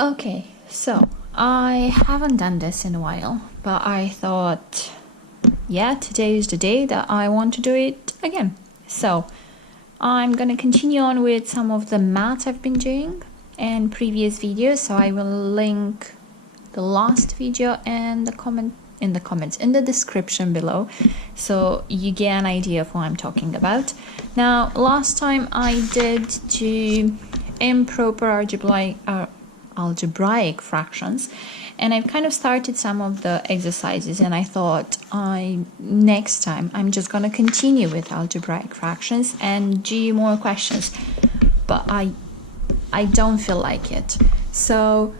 Okay, so I haven't done this in a while, but I thought, yeah, today is the day that I want to do it again. So I'm gonna continue on with some of the math I've been doing in previous videos. So I will link the last video and the comments in the description below, so you get an idea of what I'm talking about. Now, last time I did do improper algebraic fractions, and I've kind of started some of the exercises, and I thought next time I'm just gonna continue with algebraic fractions and do more questions, but I don't feel like it. So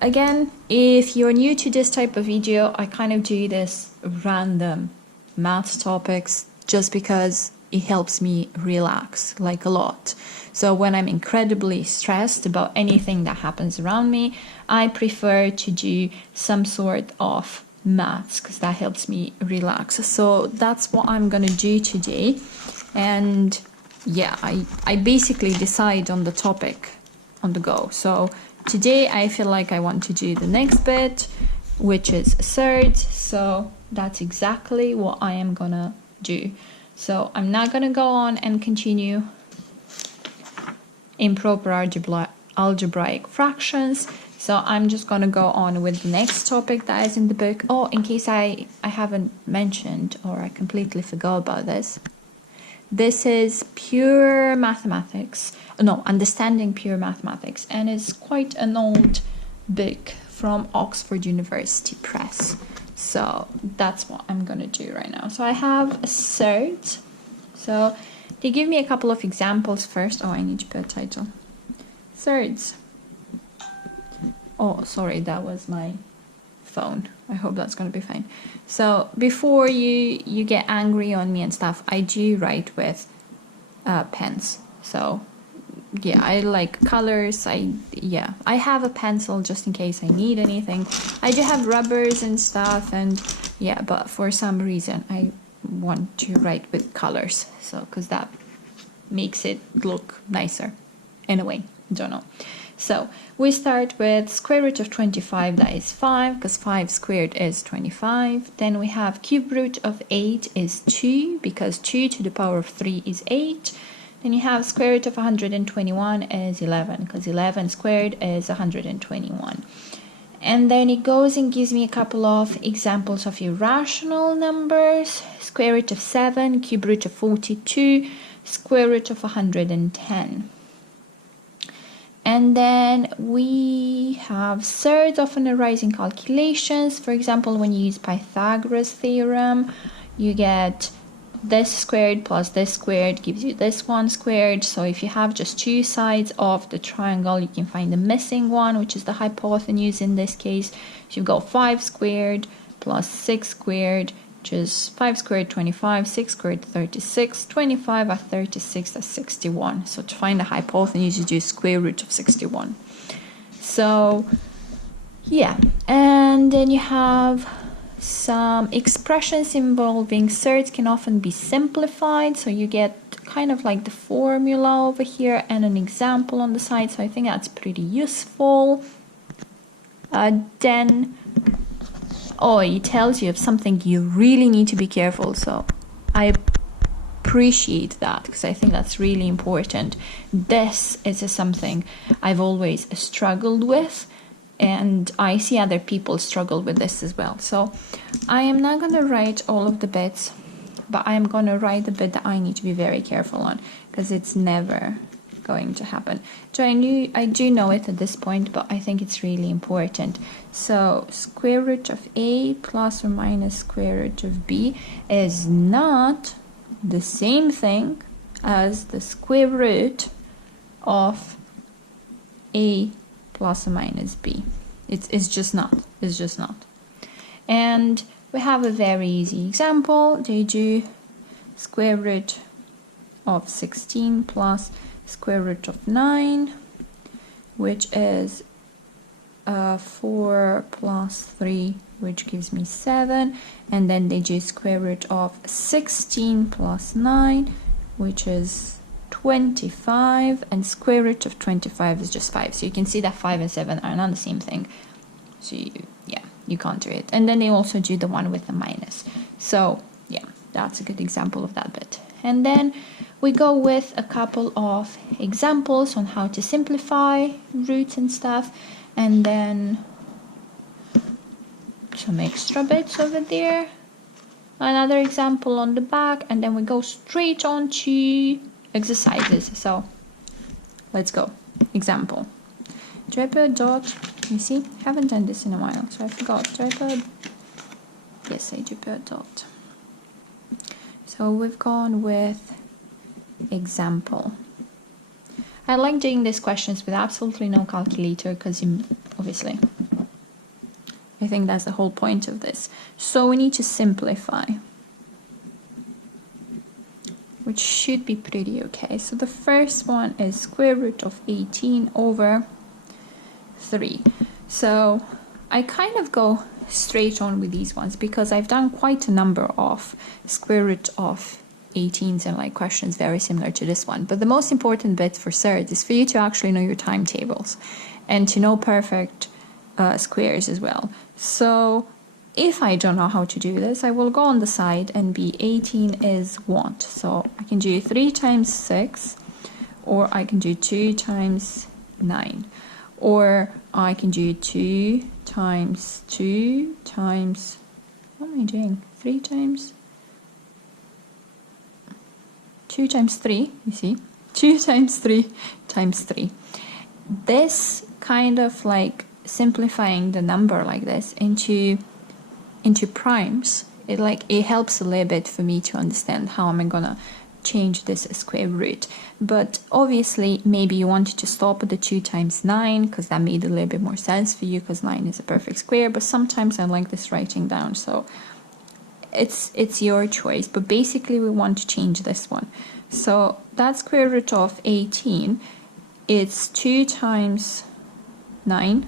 again, if you're new to this type of video, I kind of do this random math topics just because it helps me relax like a lot. So when I'm incredibly stressed about anything that happens around me, I prefer to do some sort of maths because that helps me relax. So that's what I'm gonna do today. And yeah, I basically decide on the topic on the go. So today I feel like I want to do the next bit, which is surds. So that's exactly what I am gonna do. So I'm not gonna go on and continue improper algebraic fractions. So I'm just gonna go on with the next topic that is in the book. Oh, in case I haven't mentioned or I completely forgot about this. This is pure mathematics. No, understanding pure mathematics, and it's quite an old book from Oxford University Press. So that's what I'm gonna do right now. So I have a surd. So they give me a couple of examples first. Oh, I need to put a title. Surds. Oh, sorry, that was my phone. I hope that's gonna be fine. So before you get angry on me and stuff, I do write with pens. So yeah, I like colors. I have a pencil just in case I need anything. I do have rubbers and stuff, and yeah, but for some reason I want to write with colors, so because that makes it look nicer in a way. Don't know. So we start with square root of 25, that is 5, because 5 squared is 25. Then we have cube root of 8 is 2, because 2 to the power of 3 is 8. Then you have square root of 121 is 11, because 11 squared is 121. And then it goes and gives me a couple of examples of irrational numbers. Square root of 7, cube root of 42, square root of 110. And then we have surds often arise in calculations. For example, when you use Pythagoras theorem, you get this squared plus this squared gives you this one squared. So if you have just two sides of the triangle, you can find the missing one, which is the hypotenuse in this case. So you've got 5 squared plus 6 squared, which is 5 squared 25, 6 squared 36, 25 at 36, that's 61. So to find the hypotenuse, you do square root of 61. So yeah, and then you have some expressions involving surds can often be simplified. So you get kind of like the formula over here and an example on the side. So I think that's pretty useful. Then it tells you of something you really need to be careful. So I appreciate that because I think that's really important. This is something I've always struggled with, and I see other people struggle with this as well. So I am not going to write all of the bits, but I am going to write the bit that I need to be very careful on because it's never going to happen. So I do know it at this point, but I think it's really important. So square root of a plus or minus square root of b is not the same thing as the square root of a plus or minus b. It's just not. It's just not. And we have a very easy example. They do square root of 16 plus square root of 9, which is 4 plus 3, which gives me 7. And then they do square root of 16 plus 9, which is 25, and square root of 25 is just 5. So you can see that 5 and 7 are not the same thing. So you can't do it. And then they also do the one with the minus. So yeah, that's a good example of that bit. And then we go with a couple of examples on how to simplify roots and stuff. And then some extra bits over there. Another example on the back. And then we go straight on to exercises. So let's go. Example. Drape a dot. You see, haven't done this in a while, so I forgot. Drape a, yes, I drape a dot. So we've gone with example. I like doing these questions with absolutely no calculator because obviously I think that's the whole point of this. So we need to simplify, which should be pretty okay. So the first one is square root of 18 over 3. So I kind of go straight on with these ones because I've done quite a number of square root of 18s and like questions very similar to this one. But the most important bit for surds is for you to actually know your timetables and to know perfect squares as well. So if I don't know how to do this, I will go on the side and be 18 is what? So I can do 3 times 6, or I can do 2 times 9. Or I can do 2 times 2 times, what am I doing? 3 times, 2 times 3, you see? 2 times 3 times 3. This kind of like simplifying the number like this into primes, it helps a little bit for me to understand how am I gonna change this square root. But obviously maybe you wanted to stop at the 2 times 9 because that made a little bit more sense for you because 9 is a perfect square, but sometimes I like this writing down, so it's your choice. But basically we want to change this one. So that square root of 18, it's 2 times 9,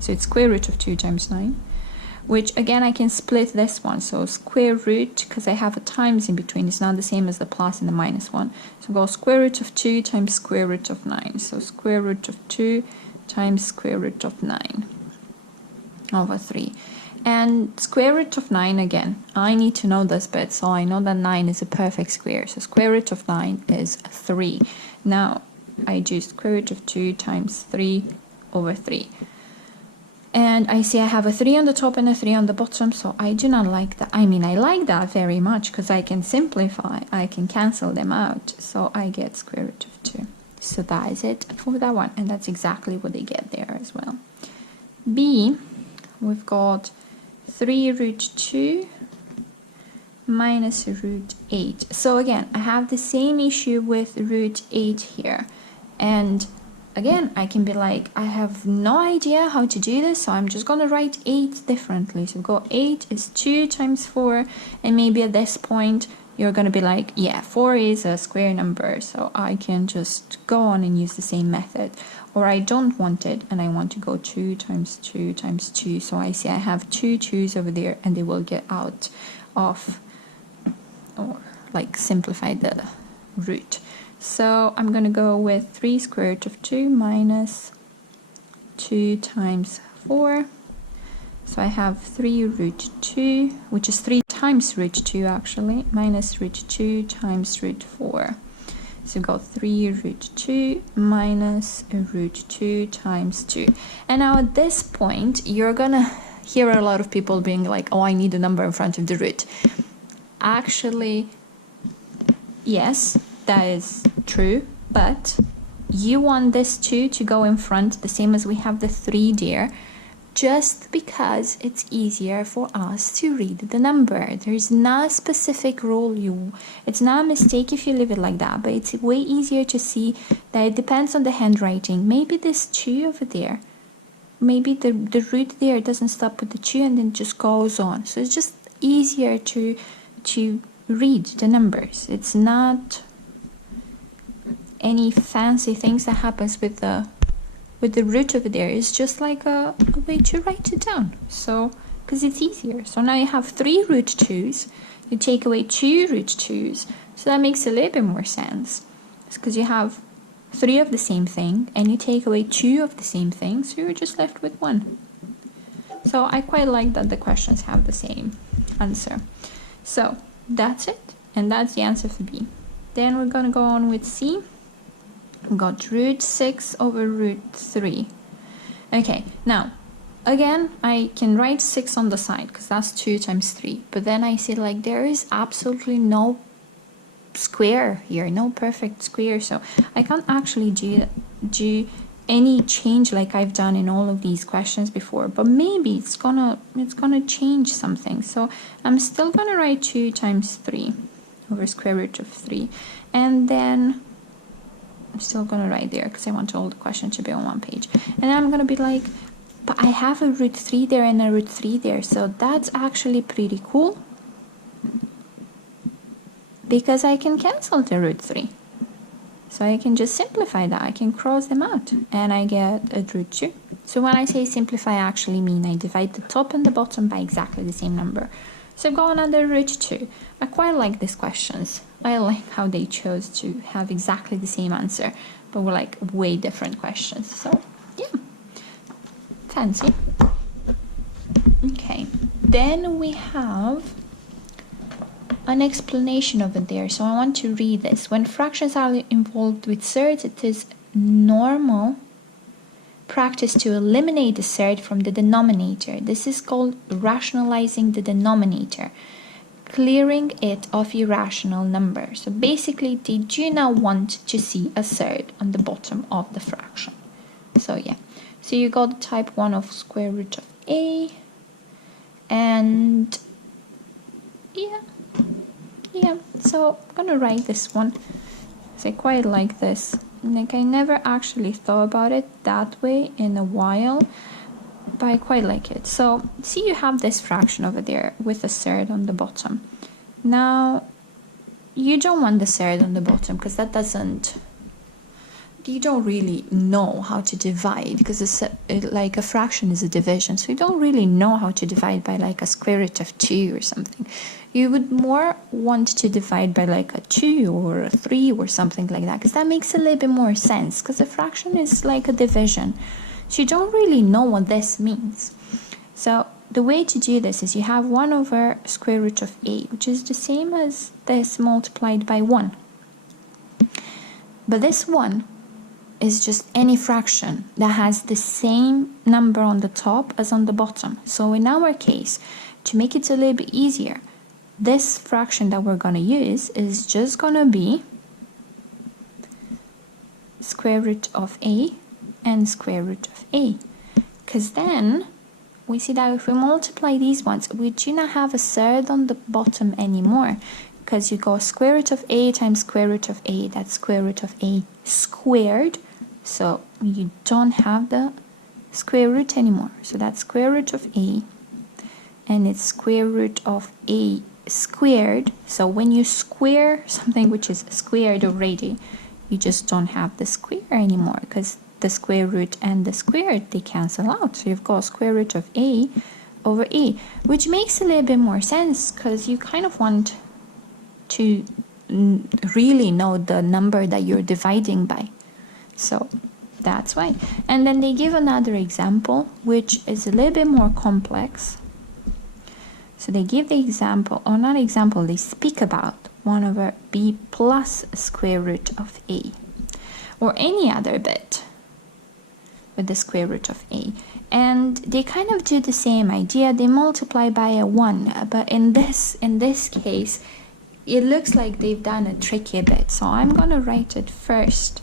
so it's square root of 2 times 9, which again I can split this one. So square root, because I have a times in between, it's not the same as the plus and the minus one. So go square root of 2 times square root of 9. So square root of 2 times square root of 9 over 3. And square root of 9, again, I need to know this bit, so I know that 9 is a perfect square. So square root of 9 is 3. Now I do square root of 2 times 3 over 3. And I see I have a 3 on the top and a 3 on the bottom, so I do not like that. I mean, I like that very much because I can simplify, I can cancel them out. So I get square root of 2. So that is it for that one, and that's exactly what they get there as well. B, we've got 3 root 2 minus root 8. So again, I have the same issue with root 8 here. And again, I can be like, I have no idea how to do this, so I'm just going to write 8 differently. So go 8 is 2 times 4, and maybe at this point you're going to be like, yeah, 4 is a square number, so I can just go on and use the same method. Or I don't want it, and I want to go 2 times 2 times 2. So I see I have 2 2's over there, and they will get out of, or like simplify the root. So I'm going to go with 3 square root of 2 minus 2 times 4. So I have 3 root 2, which is 3 times root 2 actually, minus root 2 times root 4. So we've got 3 root 2 minus root 2 times 2. And now at this point, you're going to hear a lot of people being like, oh, I need a number in front of the root. Actually, yes, that is true, but you want this 2 to go in front, the same as we have the 3 there, just because it's easier for us to read the number. There's not a specific rule. It's not a mistake if you leave it like that, but it's way easier to see that it depends on the handwriting. Maybe this 2 over there, maybe the root there doesn't stop with the 2 and then just goes on. So it's just easier to read the numbers. It's not any fancy things that happens with the root over there. It's just like a way to write it down, so because it's easier. So now you have 3 root 2's, you take away 2 root 2's, so that makes a little bit more sense. because you have 3 of the same thing and you take away 2 of the same thing, so you're just left with 1. So I quite like that the questions have the same answer. So that's it, and that's the answer for B. Then we're going to go on with C. We got root 6 over root 3. Okay, now again I can write 6 on the side because that's 2 times 3, but then I see like there is absolutely no square here, no perfect square, so I can't actually do any change like I've done in all of these questions before, but maybe it's gonna change something. So I'm still gonna write 2 times 3 over square root of 3, and then I'm still gonna write there because I want all the question to be on one page, and then I'm gonna be like, but I have a root 3 there and a root 3 there, so that's actually pretty cool because I can cancel the root 3. So I can just simplify that. I can cross them out and I get a root 2. So when I say simplify, I actually mean I divide the top and the bottom by exactly the same number. So I've got another root 2. I quite like these questions. I like how they chose to have exactly the same answer, but were like way different questions. So yeah, fancy. Okay, then we have an explanation over there, so I want to read this. When fractions are involved with surds, it is normal practice to eliminate the surd from the denominator. This is called rationalizing the denominator, clearing it of irrational numbers. So basically they do not want to see a surd on the bottom of the fraction. So yeah, so you got type 1 of square root of a, and yeah, so I'm gonna write this one because I quite like this. Like I never actually thought about it that way in a while, but I quite like it. So see, you have this fraction over there with a surd on the bottom. Now you don't want the surd on the bottom because that doesn't, you don't really know how to divide, because like a fraction is a division, so you don't really know how to divide by like a square root of 2 or something. You would more want to divide by like a 2 or a 3 or something like that, because that makes a little bit more sense, because a fraction is like a division, so you don't really know what this means. So the way to do this is you have 1 over square root of a, which is the same as this multiplied by 1, but this 1 is just any fraction that has the same number on the top as on the bottom. So in our case, to make it a little bit easier, this fraction that we're going to use is just going to be square root of a and square root of a, because then we see that if we multiply these ones, we do not have a surd on the bottom anymore, because you go square root of a times square root of a, that's square root of a squared, so you don't have the square root anymore, so that's square root of a, and it's square root of a squared. So when you square something which is squared already, you just don't have the square anymore, because the square root and the squared, they cancel out, so you've got square root of a over a, which makes a little bit more sense because you kind of want to really know the number that you're dividing by. So that's why. And then they give another example which is a little bit more complex. So they give the example, or not example, they speak about 1 over b plus square root of a, or any other bit with the square root of a. And they kind of do the same idea, they multiply by a 1, but in this case it looks like they've done a tricky bit, so I'm gonna write it first.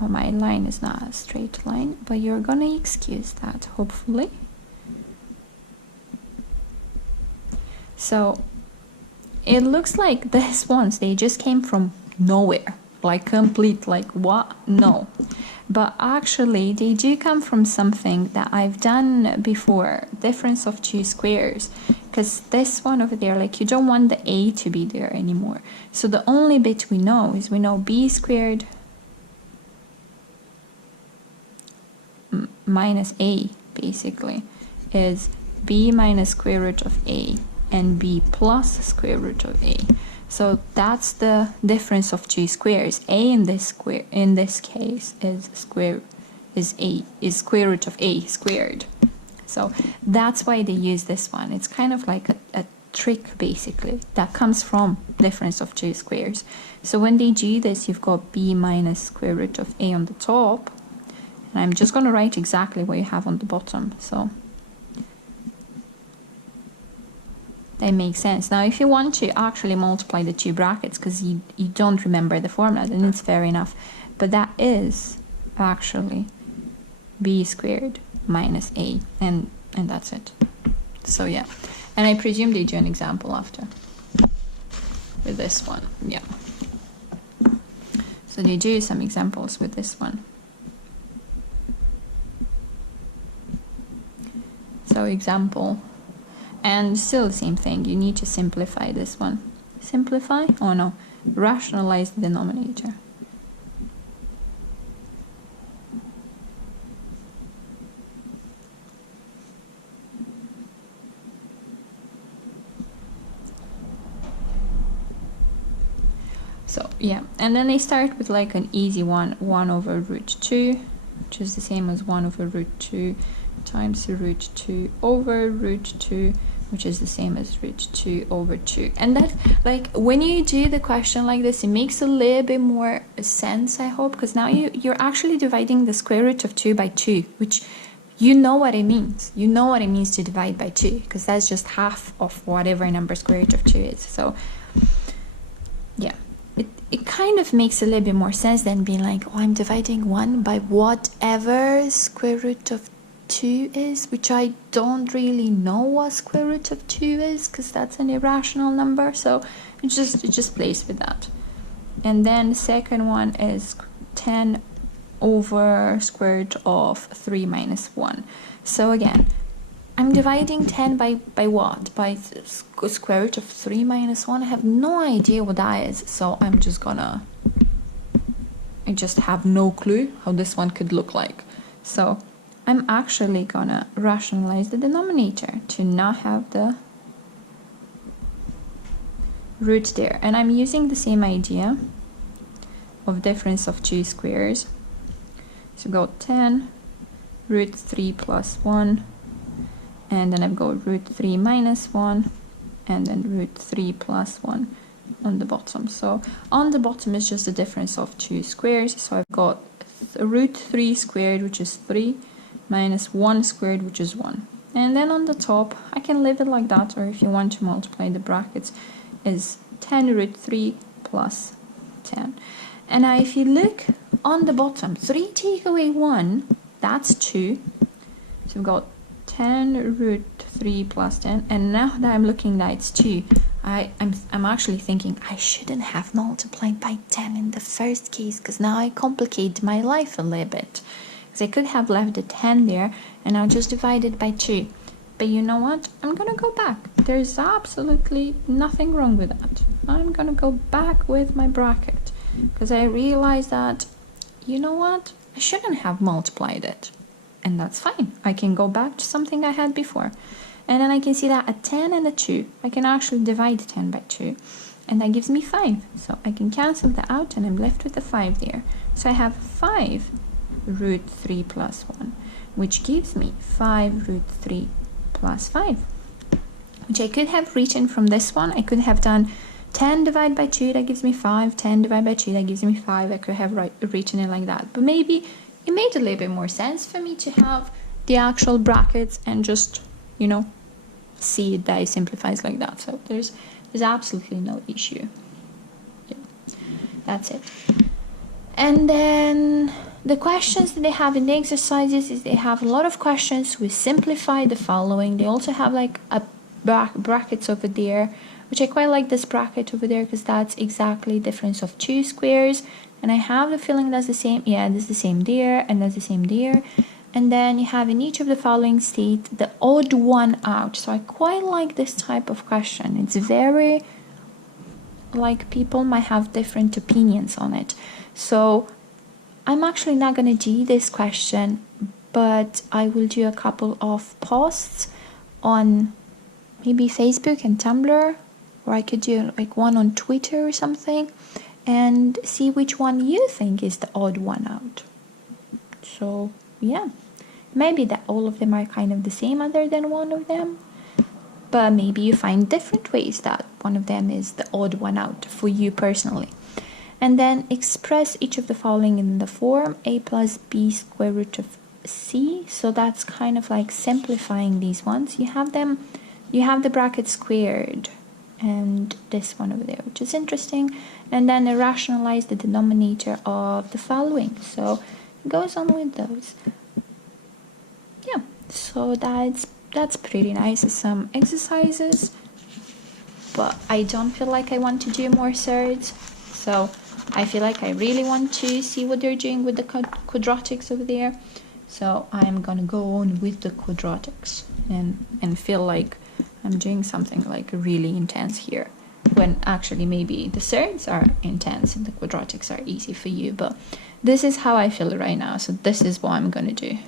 Well, my line is not a straight line, but you're gonna excuse that, hopefully. So it looks like these ones, they just came from nowhere, like complete, like what? No. But actually they do come from something that I've done before, difference of 2 squares, because this one over there, like you don't want the a to be there anymore. So the only bit we know is we know b squared minus a basically is b minus square root of a and b plus square root of a. So that's the difference of two squares. A in this case is square root of a squared. So that's why they use this one. It's kind of like a trick basically that comes from difference of two squares. So when they do this, you've got b minus square root of a on the top, and I'm just going to write exactly what you have on the bottom. So that makes sense. Now if you want to actually multiply the two brackets because you don't remember the formula, then it's fair enough, but that is actually b squared minus a, and that's it. So yeah, and I presume they do an example after with this one. Yeah, so they do some examples with this one. So example, and still the same thing, you need to simplify this one. Simplify? Oh no, rationalize the denominator. So yeah, and then they start with like an easy one, 1 over root 2, which is the same as 1 over root 2 times root 2 over root 2, which is the same as root 2 over 2. And that, like, when you do the question like this, it makes a little bit more sense, I hope, because now you're actually dividing the square root of 2 by 2, which you know what it means. You know what it means to divide by 2, because that's just half of whatever number square root of 2 is. So yeah, it kind of makes a little bit more sense than being like, oh, I'm dividing 1 by whatever square root of 2 is, which I don't really know what square root of 2 is, because that's an irrational number. So it just plays with that. And then the second one is 10 over square root of 3 minus 1. So again, I'm dividing 10 by what? By square root of 3 minus 1. I have no idea what that is, so I just have no clue how this one could look like. So I'm actually gonna rationalize the denominator to not have the root there. And I'm using the same idea of difference of two squares. So go 10 root 3 plus 1, and then I've got root 3 minus 1, and then root 3 plus 1 on the bottom. So on the bottom is just the difference of two squares. So I've got root 3 squared, which is 3, minus 1 squared, which is 1. And then on the top, I can leave it like that, or if you want to multiply the brackets, is 10 root 3 plus 10. And now if you look on the bottom, 3 take away 1, that's 2. So we've got 10 root 3 plus 10, and now that I'm looking that it's 2, I'm actually thinking I shouldn't have multiplied by 10 in the first case, because now I complicate my life a little bit. Because I could have left the 10 there, and I'll just divide it by 2. But you know what? I'm gonna go back. There's absolutely nothing wrong with that. I'm gonna go back with my bracket, because I realized that, you know what? I shouldn't have multiplied it. And that's fine. I can go back to something I had before. And then I can see that a 10 and a 2, I can actually divide 10 by 2. And that gives me 5. So I can cancel that out, and I'm left with the 5 there. So I have 5 root 3 plus 1, which gives me 5 root 3 plus 5. Which I could have written from this one. I could have done 10 divided by 2, that gives me 5. 10 divided by 2, that gives me 5. I could have written it like that. But maybe it made a little bit more sense for me to have the actual brackets and just, you know, see that it simplifies like that. So there's absolutely no issue. Yeah, that's it. And then the questions that they have in the exercises is they have a lot of questions. We simplify the following. They also have like a brackets over there, which I quite like this bracket over there, because that's exactly difference of two squares. And I have the feeling that's the same. Yeah, that's the same there, and that's the same there. And then you have in each of the following state the odd one out. So I quite like this type of question. It's very, like, people might have different opinions on it. So I'm actually not going to do this question, but I will do a couple of posts on maybe Facebook and Tumblr or I could do like one on Twitter or something, and see which one you think is the odd one out. So yeah, maybe that all of them are kind of the same other than one of them, but maybe you find different ways that one of them is the odd one out for you personally. And then express each of the following in the form a plus b square root of c. So that's kind of like simplifying these ones. You have the bracket squared and this one over there, which is interesting. And then rationalize the denominator of the following. So it goes on with those. Yeah, so that's pretty nice. Some exercises, but I don't feel like I want to do more surds. So I feel like I really want to see what they're doing with the quadratics over there. So I'm gonna go on with the quadratics and feel like I'm doing something like really intense here, when actually maybe the surds are intense and the quadratics are easy for you. But this is how I feel right now, so this is what I'm gonna do.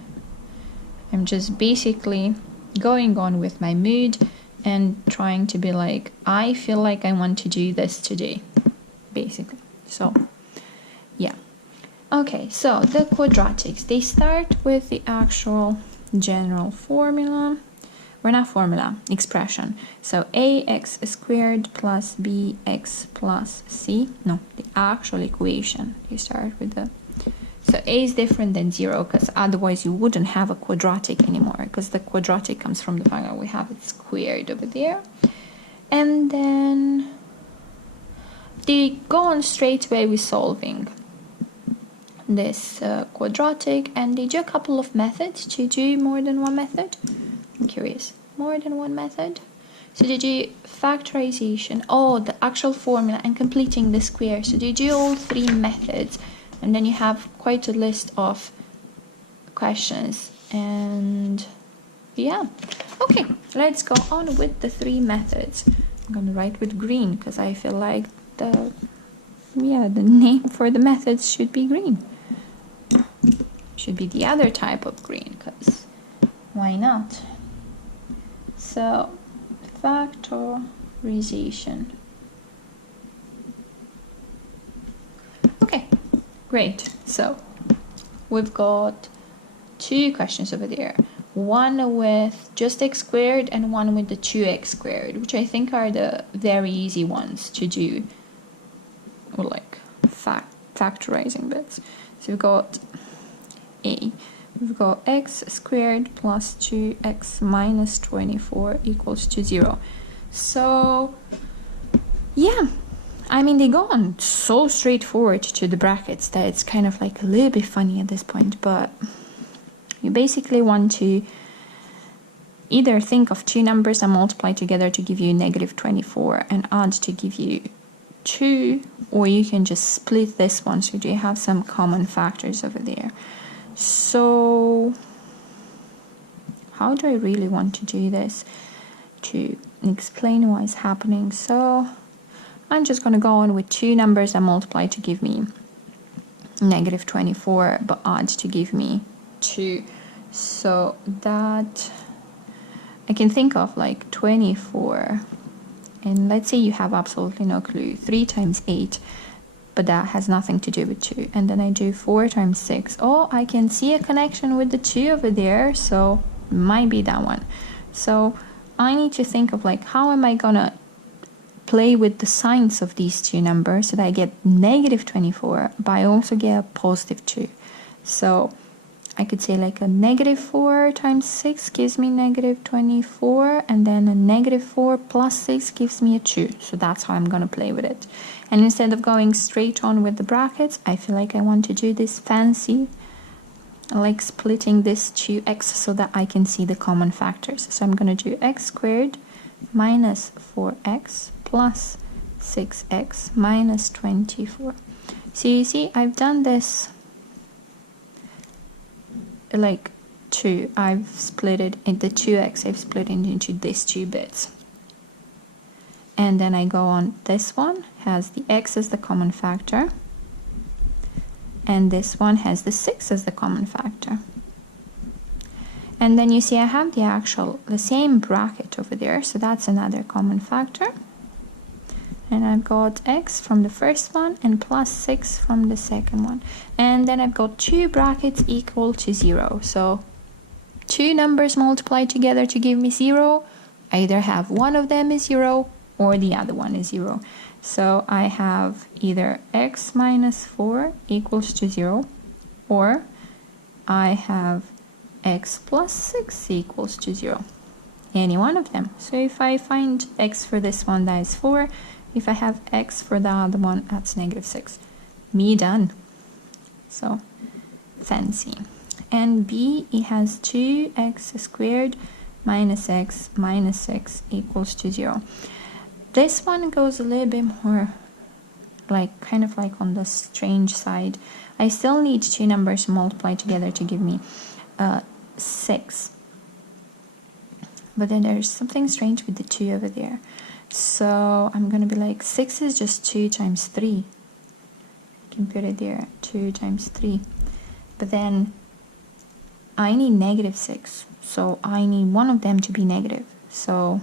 I'm just basically going on with my mood and trying to be like, I feel like I want to do this today, basically. So yeah, okay, so the quadratics, they start with the actual general formula, or not formula, expression. So ax squared plus bx plus c, no, the actual equation, you start with the, so a is different than 0, because otherwise you wouldn't have a quadratic anymore, because the quadratic comes from the fact that we have it squared over there. And then they go on straight away with solving this quadratic, and they do a couple of methods to do more than one method. I'm curious, more than one method. So they do factorization, the actual formula, and completing the square. So they do all three methods, and then you have quite a list of questions. And yeah, okay, let's go on with the three methods. I'm gonna write with green because I feel like the name for the methods should be green. Should be the other type of green, because why not? So factorization. Okay, great. So we've got two questions over there, one with just x squared and one with the 2x squared, which I think are the very easy ones to do, or like factorizing bits. So we've got we've got x squared plus 2x minus 24 equals to 0. So yeah, I mean, they go on so straightforward to the brackets that it's kind of like a little bit funny at this point. But you basically want to either think of two numbers and multiply together to give you negative 24 and add to give you 2, or you can just split this one so you have some common factors over there. So how do I really want to do this to explain what is happening? So I'm just going to go on with two numbers and multiply to give me negative 24, but add to give me 2. So that I can think of like 24, and let's say you have absolutely no clue, 3 times 8, but that has nothing to do with 2. And then I do 4 times 6. Oh, I can see a connection with the 2 over there, so might be that one. So I need to think of like, how am I gonna play with the signs of these two numbers so that I get negative 24, but I also get a positive 2. So I could say like a negative 4 times 6 gives me negative 24, and then a negative 4 plus 6 gives me a 2. So that's how I'm going to play with it. And instead of going straight on with the brackets, I feel like I want to do this fancy, like splitting this 2x so that I can see the common factors. So I'm going to do x squared minus 4x plus 6x minus 24. So you see, I've done this like 2. I've split it into 2x, I've split it into these 2 bits. And then I go on, this one has the x as the common factor, and this one has the 6 as the common factor. And then you see I have the same bracket over there, so that's another common factor. and I've got x from the first one and plus 6 from the second one, and then I've got two brackets equal to 0. So two numbers multiplied together to give me 0. I either have one of them is 0 or the other one is 0. So I have either x minus 4 equals to 0, or I have x plus 6 equals to 0. Any one of them. So if I find x for this one, that is 4. If I have x for the other one, that's negative 6. Me done. So fancy. And b, it has 2x squared minus x minus 6 equals to 0. This one goes a little bit more like kind of like on the strange side. I still need two numbers to multiply together to give me 6. But then there's something strange with the 2 over there. So I'm going to be like, 6 is just 2 times 3. You can put it there, 2 times 3. But then I need negative 6. So I need one of them to be negative. So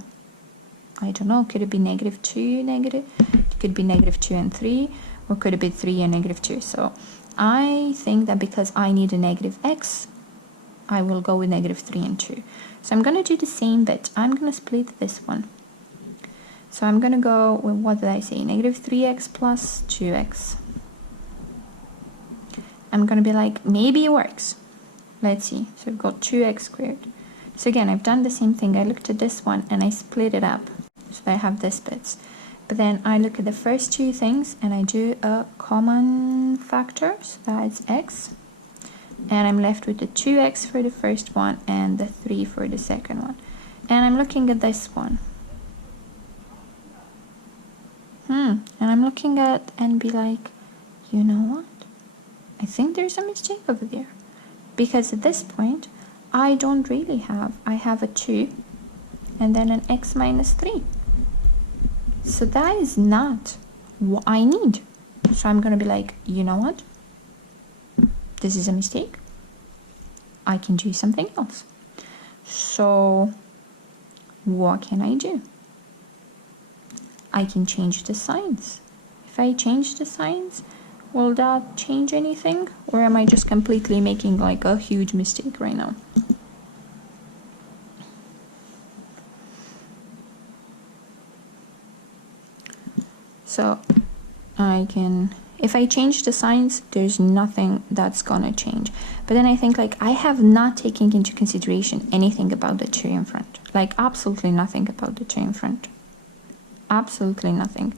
I don't know, could it be negative 2 negative? It could be negative 2 and 3, or could it be 3 and negative 2? So I think that because I need a negative x, I will go with negative 3 and 2. So I'm going to do the same bit. I'm going to split this one. So I'm going to go with, what did I say? Negative 3x plus 2x. I'm going to be like, maybe it works. Let's see. So I've got 2x squared. So again, I've done the same thing. I looked at this one and I split it up. So I have this bit. But then I look at the first two things and I do a common factor. So that's x. And I'm left with the 2x for the first one and the 3 for the second one. And I'm looking at this one. And I'm looking at and be like, you know what? I think there's a mistake over there. Because at this point, I don't really have, I have a 2 and then an x minus 3. So that is not what I need. So I'm going to be like, you know what? This is a mistake. I can do something else. So what can I do? I can change the signs. If I change the signs, will that change anything? Or am I just completely making like a huge mistake right now? So I can, if I change the signs, there's nothing that's gonna change. But then I think like I have not taken into consideration anything about the 2 in front. Like absolutely nothing about the 2 in front. Absolutely nothing.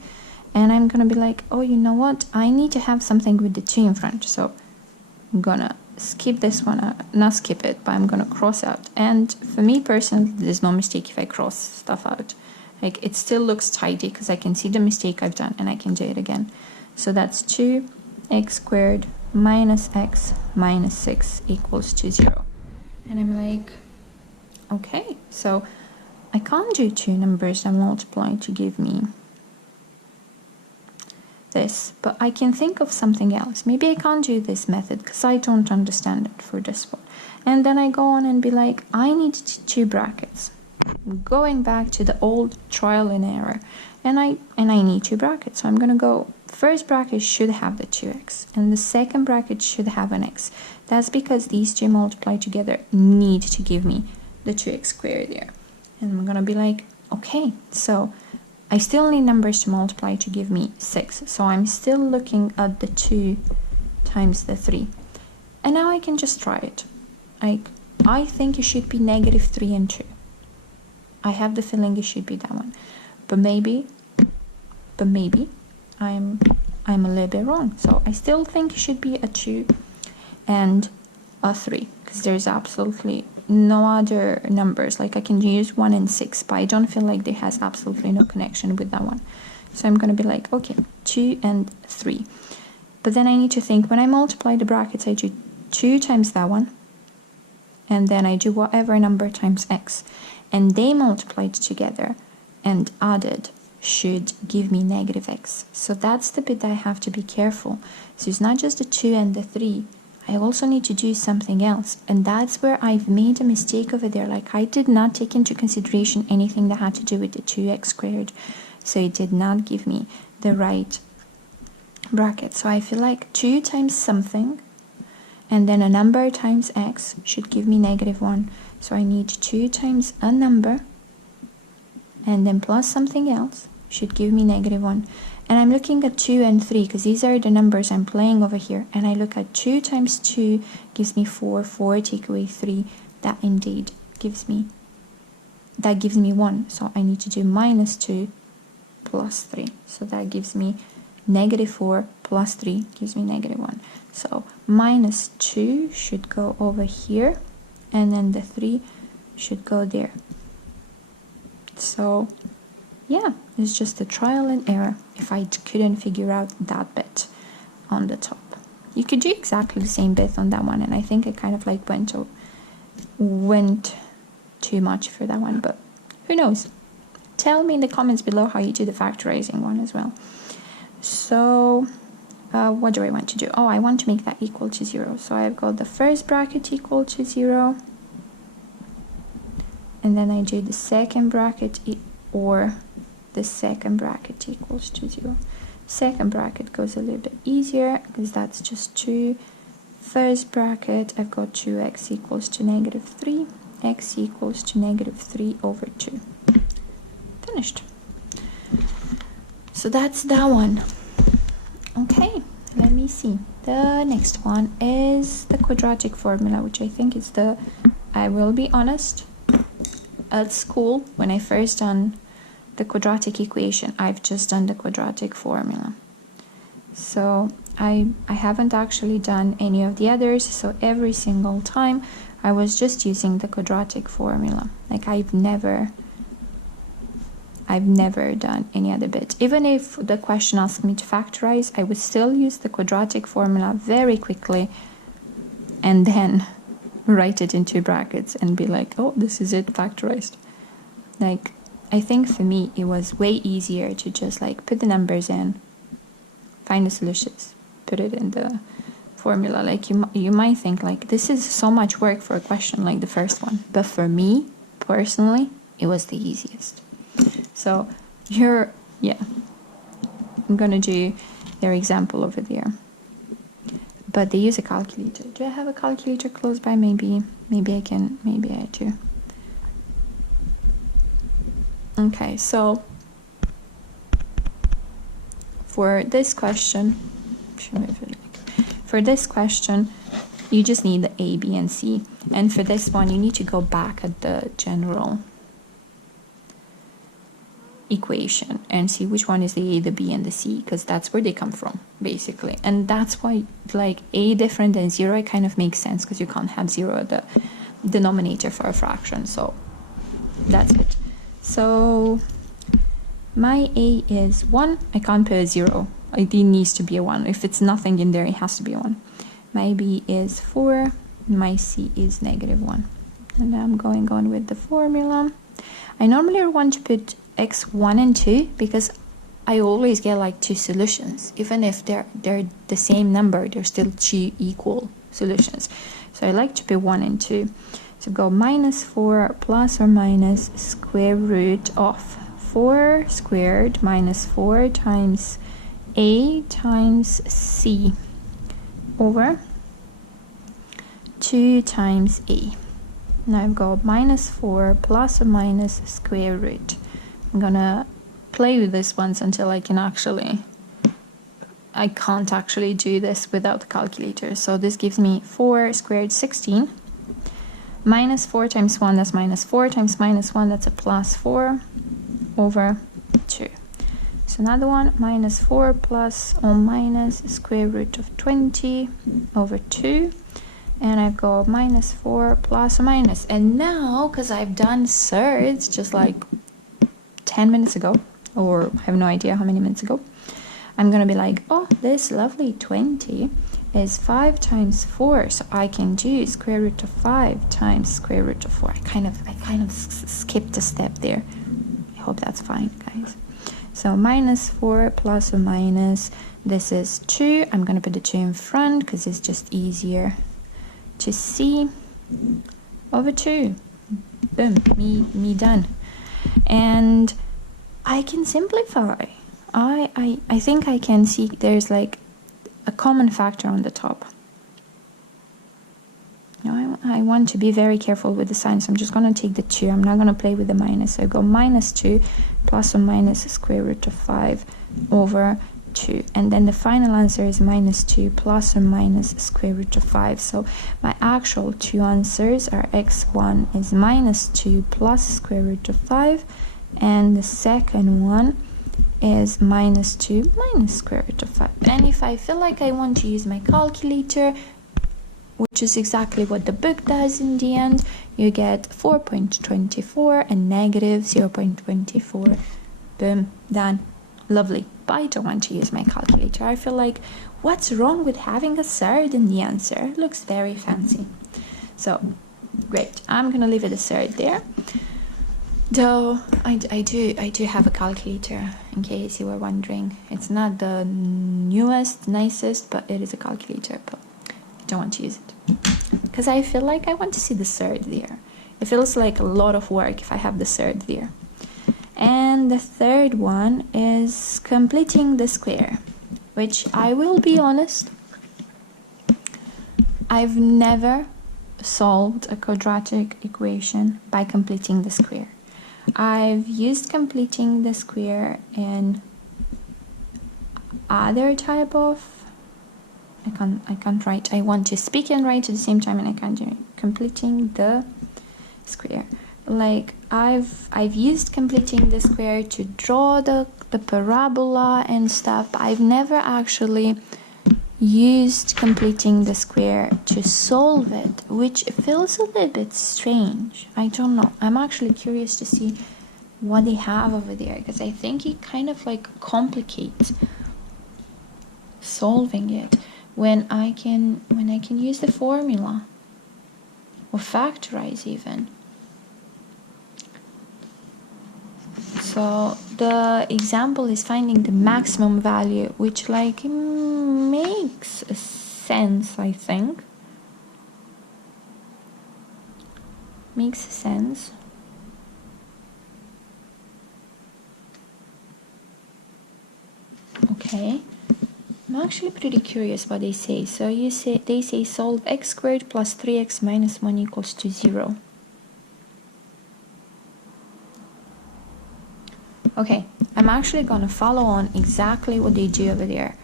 And I'm gonna be like, oh, you know what? I need to have something with the 2 in front. So I'm gonna skip this one, not skip it, but I'm gonna cross out. And for me personally, there's no mistake if I cross stuff out. Like it still looks tidy because I can see the mistake I've done and I can do it again. So that's 2x squared minus x minus 6 equals to 0. And I'm like, okay, so I can't do two numbers that multiply to give me this, but I can think of something else. Maybe I can't do this method because I don't understand it for this one. And then I go on and be like, I need two brackets. Going back to the old trial and error. And I need two brackets. So I'm going to go, first bracket should have the 2x and the second bracket should have an x. That's because these two multiplied together need to give me the 2x squared there. And I'm going to be like, okay, so I still need numbers to multiply to give me 6. So I'm still looking at the 2 times the 3. And now I can just try it. Like, I think it should be negative 3 and 2. I have the feeling it should be that one. But maybe I'm a little bit wrong. So I still think it should be a 2 and a 3. Because there's absolutely no other numbers. Like I can use 1 and 6, but I don't feel like there has absolutely no connection with that one. So I'm going to be like, okay, 2 and 3. But then I need to think, when I multiply the brackets, I do 2 times that one, and then I do whatever number times x. And they multiplied together and added should give me negative x. So that's the bit that I have to be careful. So it's not just the 2 and the 3. I also need to do something else, and that's where I've made a mistake over there. Like I did not take into consideration anything that had to do with the 2x squared. so it did not give me the right bracket. So I feel like 2 times something and then a number times x should give me -1. So I need 2 times a number and then plus something else should give me -1. And I'm looking at 2 and 3 because these are the numbers I'm playing over here. And I look at 2 times 2 gives me 4. 4 take away 3. That indeed gives me 1. So I need to do -2 plus 3. So that gives me -4 plus 3 gives me -1. So -2 should go over here and then the 3 should go there. So yeah, it's just a trial and error if I couldn't figure out that bit on the top. You could do exactly the same bit on that one, and I think I kind of like went too much for that one, but who knows? Tell me in the comments below how you do the factorizing one as well. So what do I want to do? Oh, I want to make that equal to 0. So I've got the first bracket equal to 0, and then I do the second bracket or the second bracket equals to 0. Second bracket goes a little bit easier because that's just 2. First bracket, I've got 2x equals to -3, x equals to -3 over 2. Finished. So that's that one. Okay, let me see. The next one is the quadratic formula, which I think is I will be honest, at school, when I first done the quadratic equation, I've just done the quadratic formula. So I haven't actually done any of the others, so every single time I was just using the quadratic formula. Like I've never done any other bit. Even if the question asked me to factorize, I would still use the quadratic formula very quickly and then write it into brackets and be like, oh, this is it factorized. Like, I think for me it was way easier to just like put the numbers in, find the solutions, put it in the formula. Like you might think like this is so much work for a question like the first one, but for me personally it was the easiest. So I'm gonna do their example over there, but they use a calculator. Do I have a calculator close by? Maybe I do. Okay, so for this question, you just need the A, B, and C. And for this one, you need to go back at the general equation and see which one is the A, the B, and the C, because that's where they come from, basically. And that's why, like, A different than 0, it kind of makes sense, because you can't have 0 at the denominator for a fraction. So that's it. So my A is 1. I can't put a 0. It needs to be a 1. If it's nothing in there, it has to be a 1. My B is 4. My C is -1. And I'm going on with the formula. I normally want to put x1 and 2 because I always get like 2 solutions. Even if they're the same number, they're still 2 equal solutions. So I like to put 1 and 2. So go -4 plus or minus square root of 4 squared minus 4 times A times C over 2 times A. Now I've got -4 plus or minus square root. I'm gonna play with this once until I can't actually do this without the calculator. So this gives me 4 squared 16. -4 times 1, that's -4 times -1, that's a +4 over 2. So another one, -4 plus or minus square root of 20 over 2. And I've got -4 plus or minus. And now, because I've done surds just like 10 minutes ago, or I have no idea how many minutes ago, I'm going to be like, oh, this lovely 20 is 5 times 4, so I can do square root of 5 times square root of 4. I kind of skipped a step there. I hope that's fine, guys. So -4 plus or minus, this is 2. I'm going to put the 2 in front because it's just easier to see, over 2. Boom, me done. And I can simplify. I think I can see there's like a common factor on the top. Now I want to be very careful with the signs. I'm just going to take the 2. I'm not going to play with the minus. So I go minus 2 plus or minus square root of 5 over 2. And then the final answer is minus 2 plus or minus square root of 5. So my actual 2 answers are x1 is minus 2 plus square root of 5. And the second one is minus 2 minus square root of 5. And if I feel like I want to use my calculator, which is exactly what the book does in the end, you get 4.24 and negative 0.24. Boom, done. Lovely. But I don't want to use my calculator. I feel like, what's wrong with having a surd in the answer? It looks very fancy. So, great. I'm going to leave it a surd there. Though, I do have a calculator, in case you were wondering. It's not the newest, nicest, but it is a calculator. But I don't want to use it because I feel like I want to see the surd there. It feels like a lot of work if I have the surd there. And the third one is completing the square, which I will be honest, I've never solved a quadratic equation by completing the square. I've used completing the square in other type of, I can't write. I want to speak and write at the same time, and I can't do it. Completing the square. Like I've used completing the square to draw the parabola and stuff, but I've never actually used completing the square to solve it, which feels a little bit strange. I don't know. I'm actually curious to see what they have over there, because I think it kind of like complicates solving it. When I can use the formula or factorize even. So the example is finding the maximum value, which like makes sense, I think. Makes sense. Okay. I'm actually pretty curious what they say. So they say solve x squared plus 3x minus 1 equals to 0. Okay, I'm actually gonna follow on exactly what they do over there,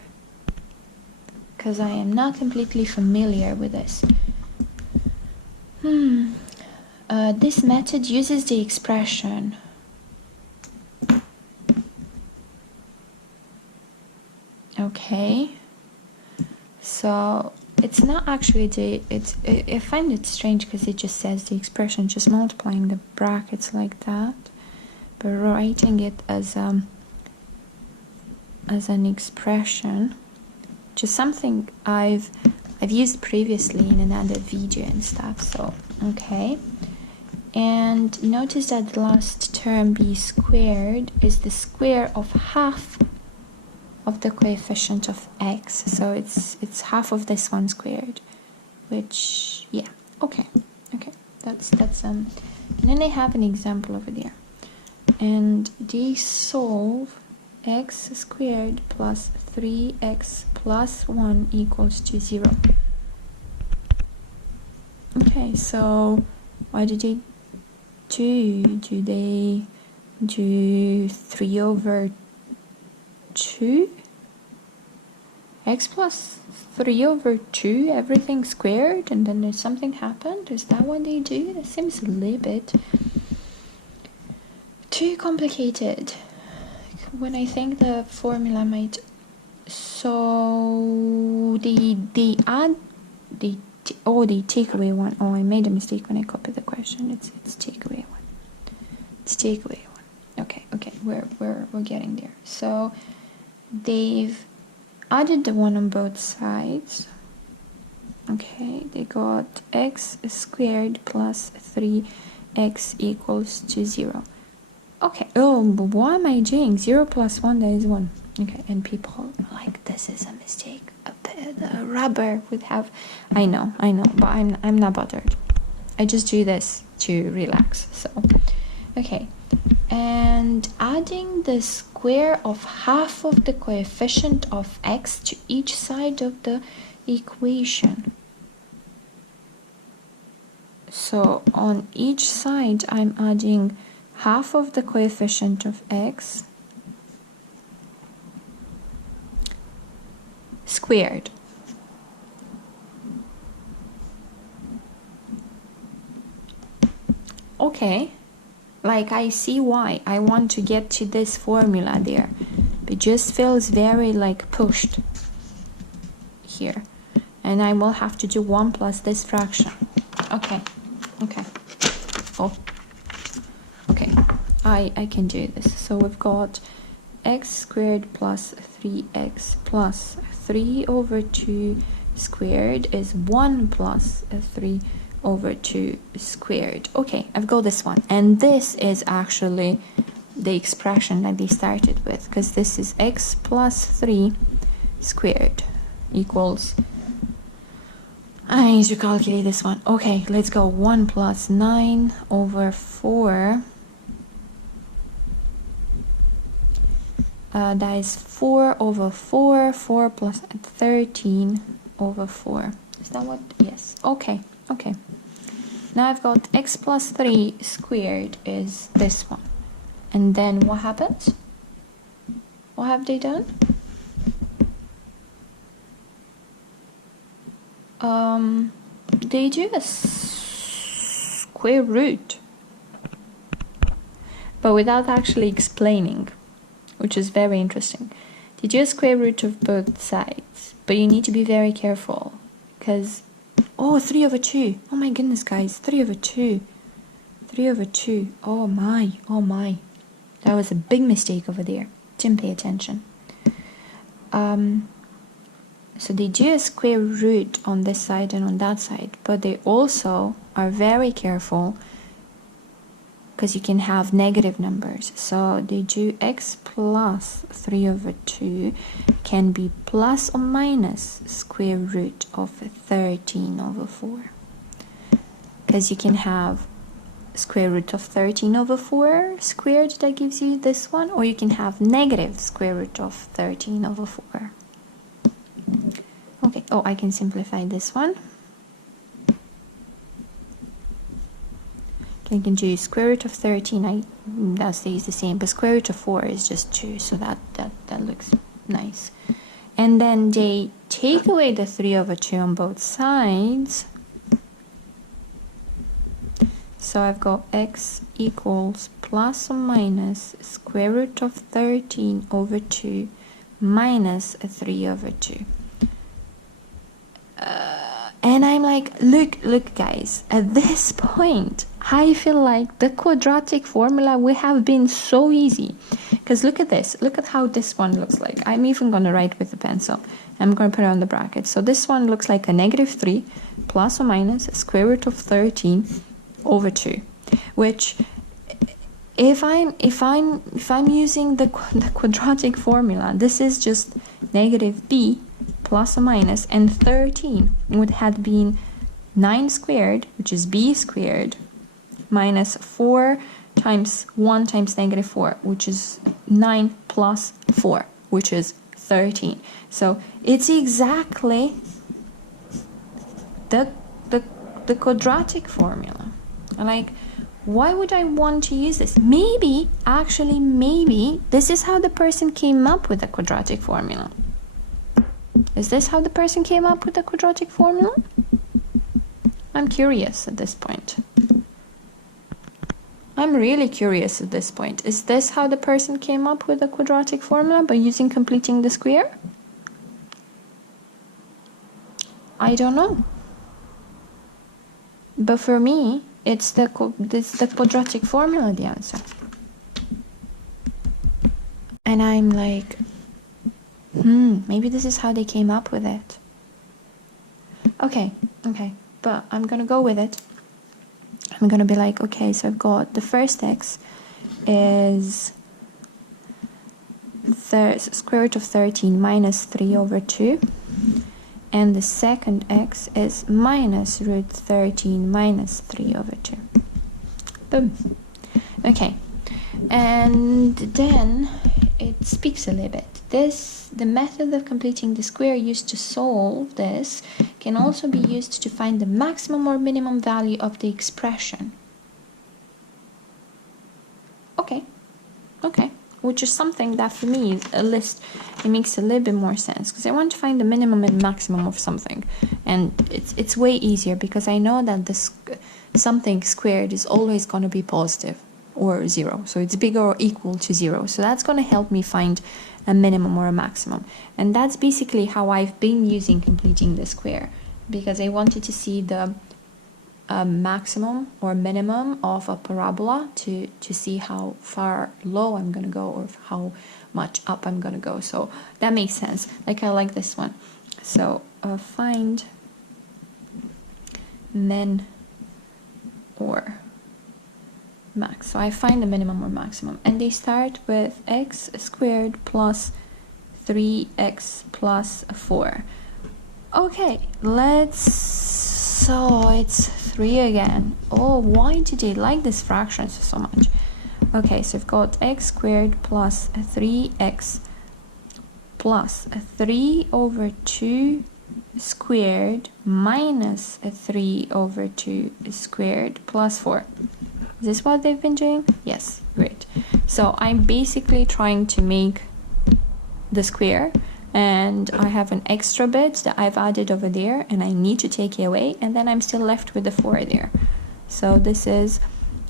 because I am not completely familiar with this. This method uses the expression okay, so it's not actually I find it strange because it just says the expression, just multiplying the brackets like that, but writing it as an expression, just something I've used previously in another video and stuff. So okay, and notice that the last term b squared is the square of half of the coefficient of x, so it's half of this one squared, which yeah, okay, that's and then they have an example over there, and they solve x squared plus 3x plus 1 equals to 0. Okay, so what do they do? Do they do 3 over 2? X plus 3 over 2, everything squared, and then there's something happened? Is that what they do? That seems a little bit too complicated when I think the formula might. So they take away 1. Oh, I made a mistake when I copied the question. It's take away 1. It's take away 1. Okay, we're getting there. So they've added the 1 on both sides. Okay, they got x squared plus 3x equals to 0. Okay, oh, but what am I doing? 0 plus 1, that is 1. Okay, and people are like, this is a mistake. The rubber would have. I know, but I'm not bothered. I just do this to relax. So, okay, and adding the square of half of the coefficient of x to each side of the equation. So on each side I'm adding half of the coefficient of x squared. Okay, like I see why I want to get to this formula there. It just feels very like pushed here. And I will have to do 1 plus this fraction. Okay, okay. Oh, okay, I can do this. So we've got x squared plus 3x plus 3 over 2 squared is 1 plus 3 over 2 squared. Okay, I've got this one. And this is actually the expression that they started with, because this is x plus 3 squared equals, I need to calculate this one. Okay, let's go. 1 plus 9 over 4. That is 4 over 4. 4 plus 13 over 4. Is that what? Yes. Okay, okay. Now I've got x plus 3 squared is this one. And then what happens? What have they done? They do a square root, but without actually explaining, which is very interesting. They do a square root of both sides, but you need to be very careful, because, oh, 3 over 2. Oh my goodness, guys, 3 over 2. 3 over 2. Oh my, oh my. That was a big mistake over there. Didn't pay attention. So they do a square root on this side and on that side, but they also are very careful because you can have negative numbers. So they do x plus 3 over 2 can be plus or minus square root of 13 over 4. Because you can have square root of 13 over 4 squared, that gives you this one, or you can have negative square root of 13 over 4. Okay, oh, I can simplify this one. You can do square root of 13, that stays the same, but square root of 4 is just 2, so that looks nice. And then they take away the 3 over 2 on both sides. So I've got x equals plus or minus square root of 13 over 2 minus 3 over 2. And I'm like, look guys, at this point, I feel like the quadratic formula would have been so easy. Because look at this, look at how this one looks like. I'm even going to write with a pencil. I'm going to put it on the bracket. So this one looks like a negative 3 plus or minus square root of 13 over 2. Which, if I'm using the quadratic formula, this is just negative b plus or minus, and 13 would have been 9 squared, which is b squared, minus 4 times 1 times negative 4, which is 9 plus 4, which is 13. So it's exactly the quadratic formula. Like, why would I want to use this? Maybe, actually, maybe this is how the person came up with the quadratic formula. Is this how the person came up with the quadratic formula? I'm curious at this point. I'm really curious at this point. Is this how the person came up with the quadratic formula, by completing the square? I don't know. But for me, it's the quadratic formula, the answer. And I'm like, maybe this is how they came up with it. Okay, but I'm gonna go with it. I'm gonna be like, okay, so I've got the first x is square root of 13 minus 3 over 2, and the second x is minus root 13 minus 3 over 2. Boom. Okay, And then it speaks a little bit. The method of completing the square used to solve this can also be used to find the maximum or minimum value of the expression. Okay, which is something that for me is a list. It makes a little bit more sense because I want to find the minimum and maximum of something, and it's way easier because I know that this something squared is always going to be positive or 0, so it's bigger or equal to 0, so that's going to help me find a minimum or a maximum. And that's basically how I've been using completing the square, because I wanted to see the maximum or minimum of a parabola to see how far low I'm going to go or how much up I'm going to go. So that makes sense. Like, I like this one. So find min or max. So I find the minimum or maximum, and they start with x squared plus 3x plus 4. Okay, so it's 3 again. Oh, why did they like this fraction so much? Okay, so I've got x squared plus 3x plus 3 over 2 squared minus 3 over 2 squared plus 4. Is this what they've been doing? Yes, great. So I'm basically trying to make the square, and I have an extra bit that I've added over there, and I need to take it away, and then I'm still left with the 4 there. So this is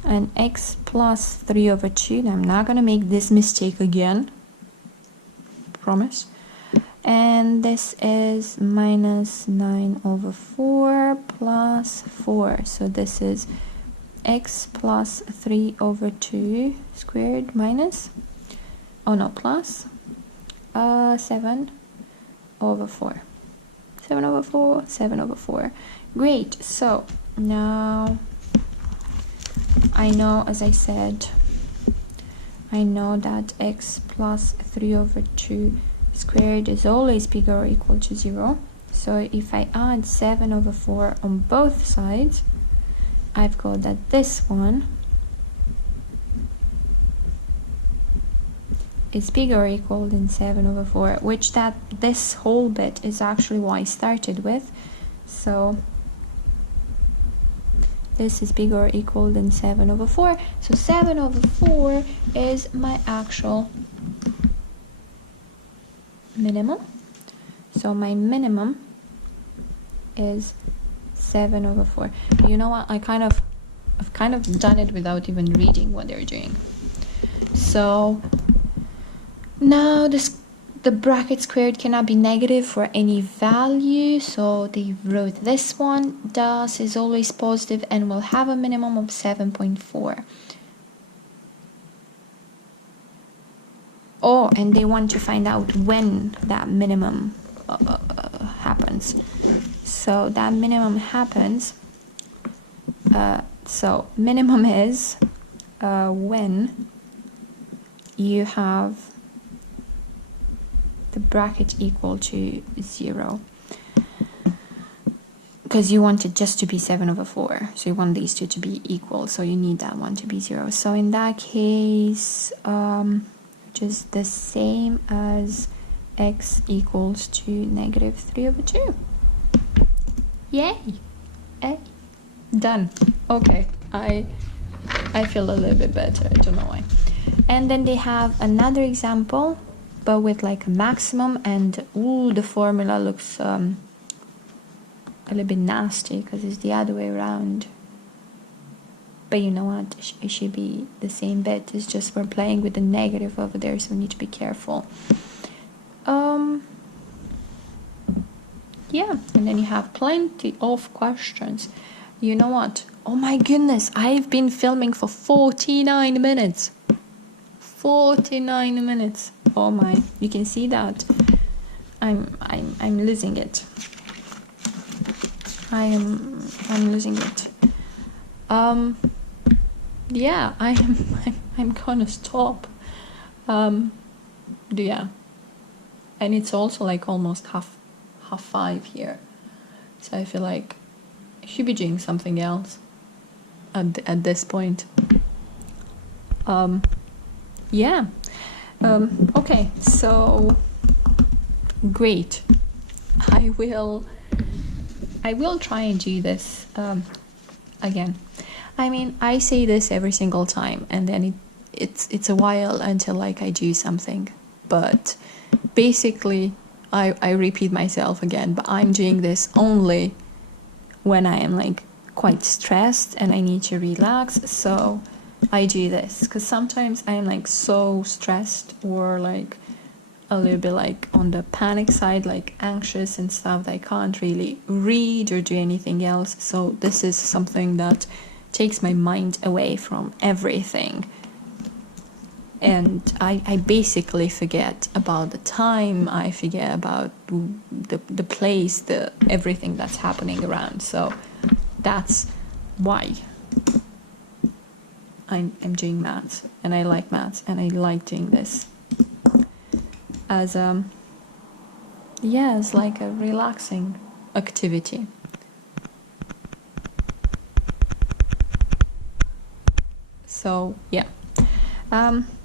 an x plus 3 over 2. Now I'm not going to make this mistake again. Promise. And this is minus 9 over 4 plus 4. So this is x plus 3 over 2 squared minus, oh no, plus 7 over 4. 7 over 4, 7 over 4. Great. So now I know, as I said, I know that x plus 3 over 2 squared is always bigger or equal to 0. So if I add 7 over 4 on both sides, I've got that this one is bigger or equal than 7 over 4, which this whole bit is actually what I started with. So this is bigger or equal than 7 over 4. So 7 over 4 is my actual minimum. So my minimum is 7 over 4. You know what? I've kind of done it without even reading what they're doing. So now the bracket squared cannot be negative for any value, so they wrote this one. Thus is always positive and will have a minimum of 7.4. Oh, and they want to find out when that minimum happens. So that minimum happens, so minimum is when you have the bracket equal to 0, because you want it just to be 7 over 4, so you want these two to be equal, so you need that one to be 0. So in that case, just the same as x equals to negative 3 over 2. Yay! Hey, done. Okay, I feel a little bit better, I don't know why. And then they have another example, but with like a maximum, and ooh, the formula looks a little bit nasty because it's the other way around. But you know what, it should be the same bit. It's just we're playing with the negative over there, so we need to be careful. Yeah, and then you have plenty of questions. You know what? Oh my goodness, I've been filming for 49 minutes. 49 minutes. Oh my, you can see that. I'm losing it. I'm losing it. Yeah, I'm gonna stop. Yeah, and it's also like almost half 5 here, so I feel like I should be doing something else at this point. yeah. Okay, so great. I will try and do this again. I mean, I say this every single time, and then it's a while until like I do something. But basically, I repeat myself again. But I'm doing this only when I am like quite stressed and I need to relax. So I do this because sometimes I'm like so stressed or like a little bit like on the panic side, like anxious and stuff, that I can't really read or do anything else. So this is something that takes my mind away from everything. And I basically forget about the time, I forget about the place, everything that's happening around. So that's why I'm doing maths, and I like maths, and I like doing this as as like a relaxing activity. So yeah.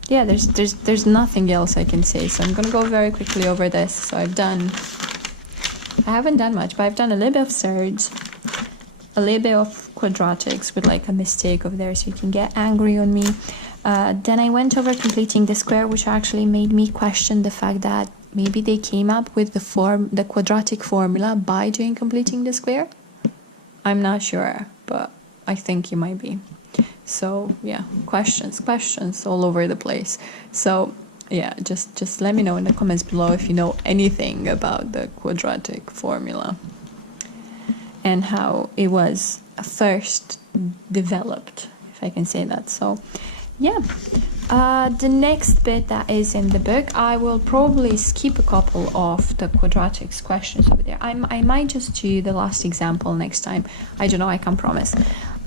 There's nothing else I can say, so I'm gonna go very quickly over this. So I haven't done much, but I've done a little bit of surds, a little bit of quadratics with like a mistake over there, so you can get angry on me. Then I went over completing the square, which actually made me question the fact that maybe they came up with the quadratic formula by doing completing the square. I'm not sure, but I think you might be. So yeah, questions all over the place. So yeah, just let me know in the comments below if you know anything about the quadratic formula and how it was first developed, if I can say that. So yeah, the next bit that is in the book, I will probably skip a couple of the quadratics questions over there. I might just do the last example next time. I don't know, I can't promise.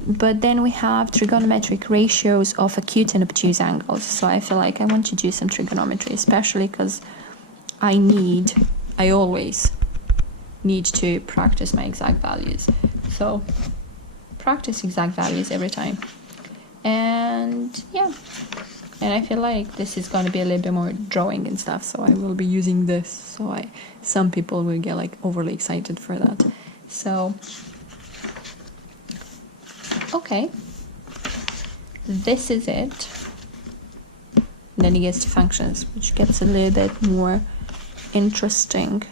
But then we have trigonometric ratios of acute and obtuse angles. So I feel like I want to do some trigonometry, especially because I always need to practice my exact values. So practice exact values every time. And yeah, and I feel like this is going to be a little bit more drawing and stuff. So I will be using this. So some people will get like overly excited for that. So okay, this is it. Then it gets to functions, which gets a little bit more interesting.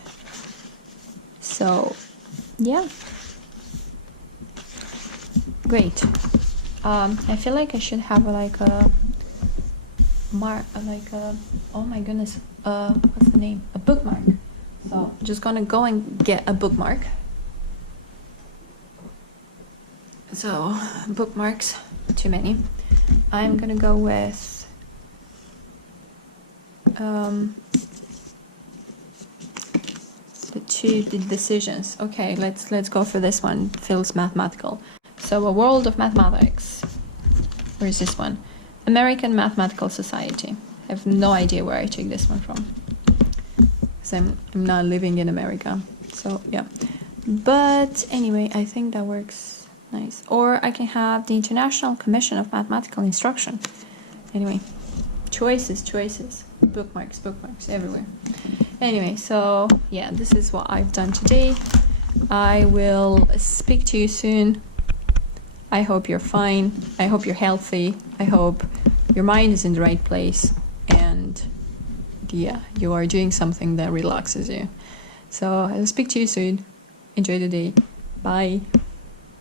So yeah, great. I feel like I should have like a oh my goodness, what's the name? A bookmark. So I'm just gonna go and get a bookmark. So bookmarks, too many. I'm gonna go with the decisions. Okay, let's go for this one. Feels mathematical. So a world of mathematics. Where is this one? American Mathematical Society. I have no idea where I took this one from, because I'm not living in America. So yeah, but anyway, I think that works. Nice. Or I can have the International Commission of Mathematical Instruction. Anyway, choices. Bookmarks everywhere. Anyway, so yeah, this is what I've done today. I will speak to you soon. I hope you're fine. I hope you're healthy. I hope your mind is in the right place. And yeah, you are doing something that relaxes you. So I'll speak to you soon. Enjoy the day. Bye.